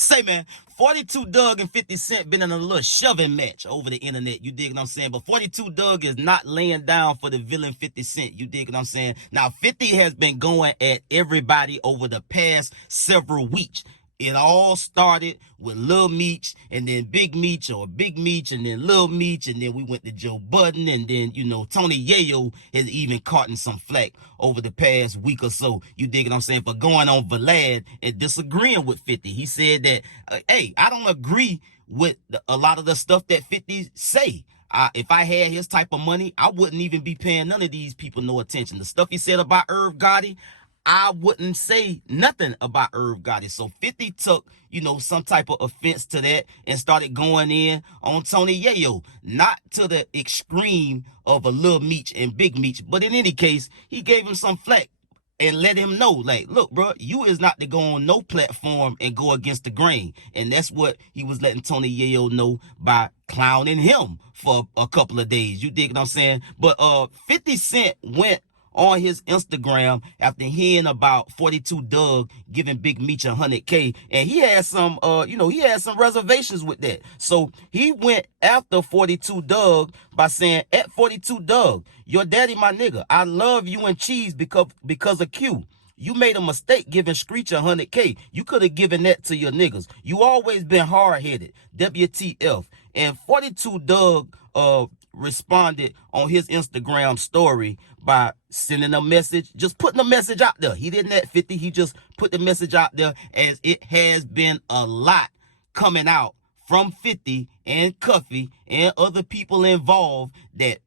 Say, man, 42 Dugg and 50 Cent been in a little shoving match over the internet. You dig what I'm saying? But 42 Dugg is not laying down for the villain 50 Cent. You dig what I'm saying? Now, 50 has been going at everybody over the past several weeks. It all started with Lil Meech and then Big Meech, or Big Meech and then Lil Meech, and then we went to Joe Budden, and then, you know, Tony Yayo has even caught in some flack over the past week or so. You dig what I'm saying? For going on Vlad and disagreeing with 50. He said that, hey, I don't agree with a lot of the stuff that 50 say. If I had his type of money, I wouldn't even be paying none of these people no attention. The stuff he said about Irv Gotti, I wouldn't say nothing about Irv Gotti. So 50 took, you know, some type of offense to that and started going in on Tony Yayo. Not to the extreme of a Lil Meech and Big Meech, but in any case, he gave him some flack and let him know, like, look, bro, you is not to go on no platform and go against the grain. And that's what he was letting Tony Yayo know by clowning him for a couple of days. You dig what I'm saying? But 50 Cent went on his Instagram after hearing about 42 Dugg giving Big Meech 100K, and he had some he had some reservations with that. So he went after 42 Dugg by saying, at 42 Dugg, your daddy my nigga, I love you and cheese because of Q. You made a mistake giving Screech 100K. You could have given that to your niggas. You always been hard-headed. WTF. And 42 Dugg responded on his Instagram story by sending a message, just putting a message out there. He didn't at 50, he just put the message out there, as it has been a lot coming out from 50 and Cuffy and other people involved that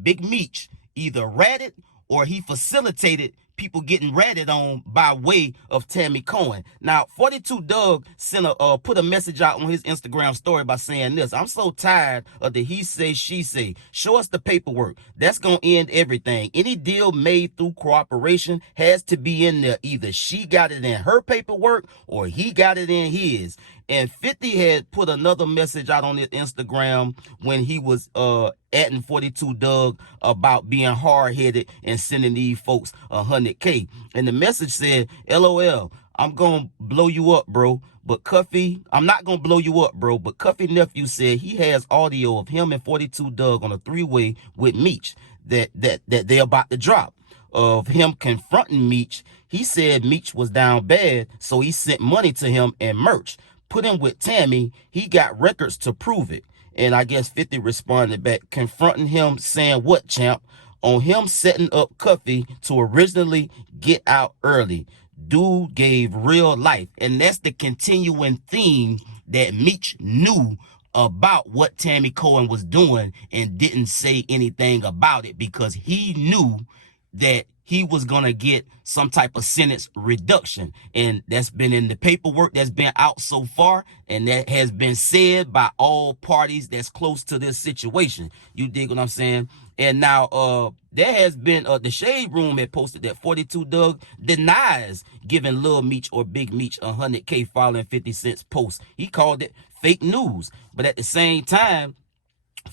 Big Meech either ratted or he facilitated people getting ratted on by way of Tammy Cohen. Now, 42 Dugg sent put a message out on his Instagram story by saying this: I'm so tired of the he say, she say. Show us the paperwork. That's going to end everything. Any deal made through cooperation has to be in there. Either she got it in her paperwork or he got it in his. And 50 had put another message out on his Instagram when he was atting 42 Dugg about being hard-headed and sending these folks 100K. And the message said, LOL, I'm going to blow you up, bro. But Cuffy, I'm not going to blow you up, bro. But Cuffy nephew said he has audio of him and 42 Dugg on a three-way with Meech that they're about to drop, of him confronting Meech. He said Meech was down bad, so he sent money to him and merch. Put him with Tammy, he got records to prove it. And I guess 50 responded back, confronting him, saying, what, champ? On him setting up Cuffy to originally get out early. Dude gave real life. And that's the continuing theme that Meech knew about what Tammy Cohen was doing and didn't say anything about it, because he knew that he was going to get some type of sentence reduction. And that's been in the paperwork that's been out so far. And that has been said by all parties that's close to this situation. You dig what I'm saying? And now there has been, the Shade Room had posted that 42 Dugg denies giving Lil Meech or Big Meech 100K following 50 Cent's post. He called it fake news. But at the same time,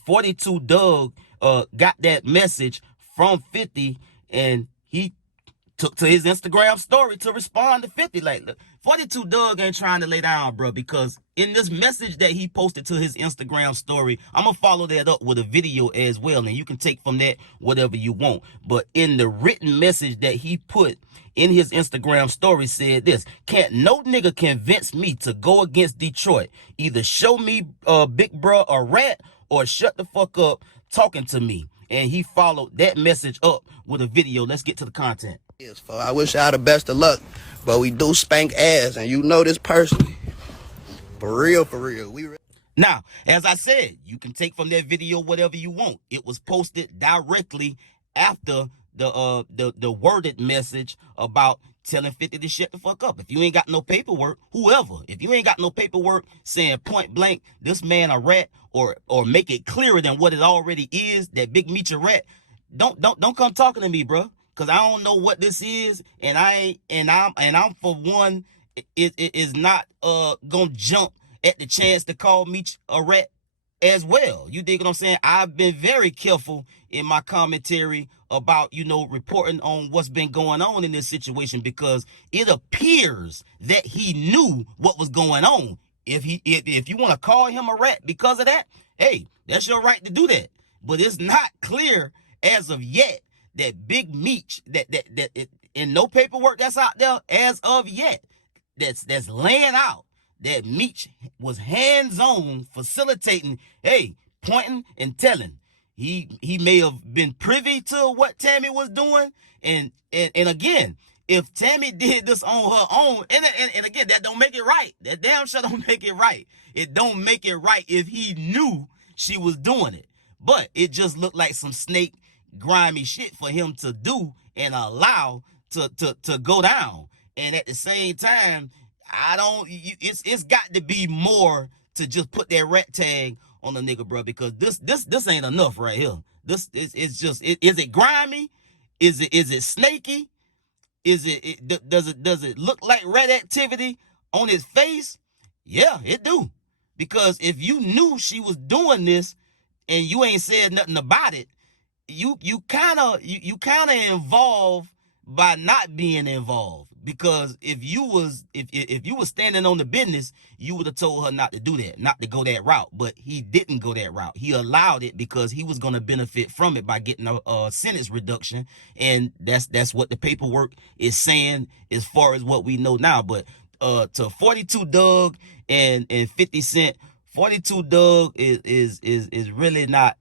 42 Dugg got that message from 50, and he took to his Instagram story to respond to 50. Like, look, 42 Dugg ain't trying to lay down, bro, because in this message that he posted to his Instagram story, I'm going to follow that up with a video as well, and you can take from that whatever you want. But in the written message that he put in his Instagram story said this: can't no nigga convince me to go against Detroit. Either show me big bro a rat or shut the fuck up talking to me. And he followed that message up with a video. Let's get to the content. I wish y'all the best of luck, but we do spank ass, and you know this personally. For real, for real. Now, as I said, you can take from that video whatever you want. It was posted directly after the worded message about telling 50 to shut the fuck up. If you ain't got no paperwork, whoever, if you ain't got no paperwork saying point blank, this man a rat, or make it clearer than what it already is, that Big Meech a rat, don't come talking to me, bro. Cause I don't know what this is, and I'm for one, it is not gonna jump at the chance to call Meech a rat as well. You dig what I'm saying? I've been very careful in my commentary about, you know, reporting on what's been going on in this situation, because it appears that he knew what was going on. If you want to call him a rat because of that, hey, that's your right to do that. But it's not clear as of yet that Big Meech, in no paperwork that's out there as of yet, that's laying out that Meech was hands-on facilitating, hey, pointing and telling. He may have been privy to what Tammy was doing. And again, if Tammy did this on her own, and again, that don't make it right. That damn sure don't make it right. It don't make it right if he knew she was doing it. But it just looked like some snake, grimy shit for him to do and allow to go down. And at the same time, it's got to be more to just put that rat tag on the nigga, bro, because this ain't enough right here. This is just, is it grimy? Is it snaky? Does it look like rat activity on his face? Yeah, it do. Because if you knew she was doing this and you ain't said nothing about it, you kind of involved by not being involved. Because if you was standing on the business, you would have told her not to do that, not to go that route. But he didn't go that route. He allowed it because he was going to benefit from it by getting a sentence reduction, and that's what the paperwork is saying as far as what we know now. But to 42 Dugg and 50 Cent, 42 Dugg is really not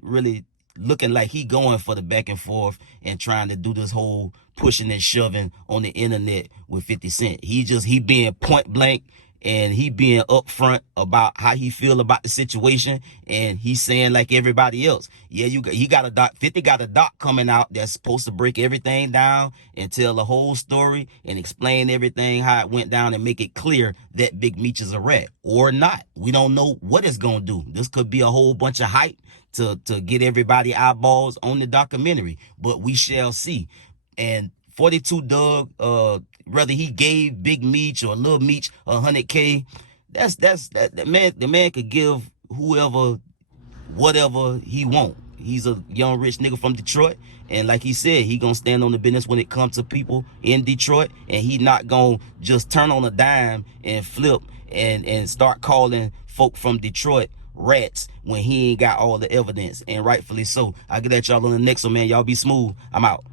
really looking like he going for the back and forth and trying to do this whole pushing and shoving on the internet with 50 Cent. He being point blank, and he being upfront about how he feel about the situation, and he's saying like everybody else, yeah, he got a doc. 50 got a doc coming out that's supposed to break everything down and tell the whole story and explain everything, how it went down, and make it clear that Big Meech is a rat or not. We don't know what it's gonna do. This could be a whole bunch of hype to get everybody eyeballs on the documentary, but we shall see. And 42 Dugg, whether he gave Big Meech or Lil Meech $100K, the man could give whoever whatever he want. He's a young rich nigga from Detroit, and like he said, he gonna stand on the business when it comes to people in Detroit, and he not gonna just turn on a dime and flip and start calling folk from Detroit rats when he ain't got all the evidence, and rightfully so. I'll get at y'all on the next one, man. Y'all be smooth. I'm out.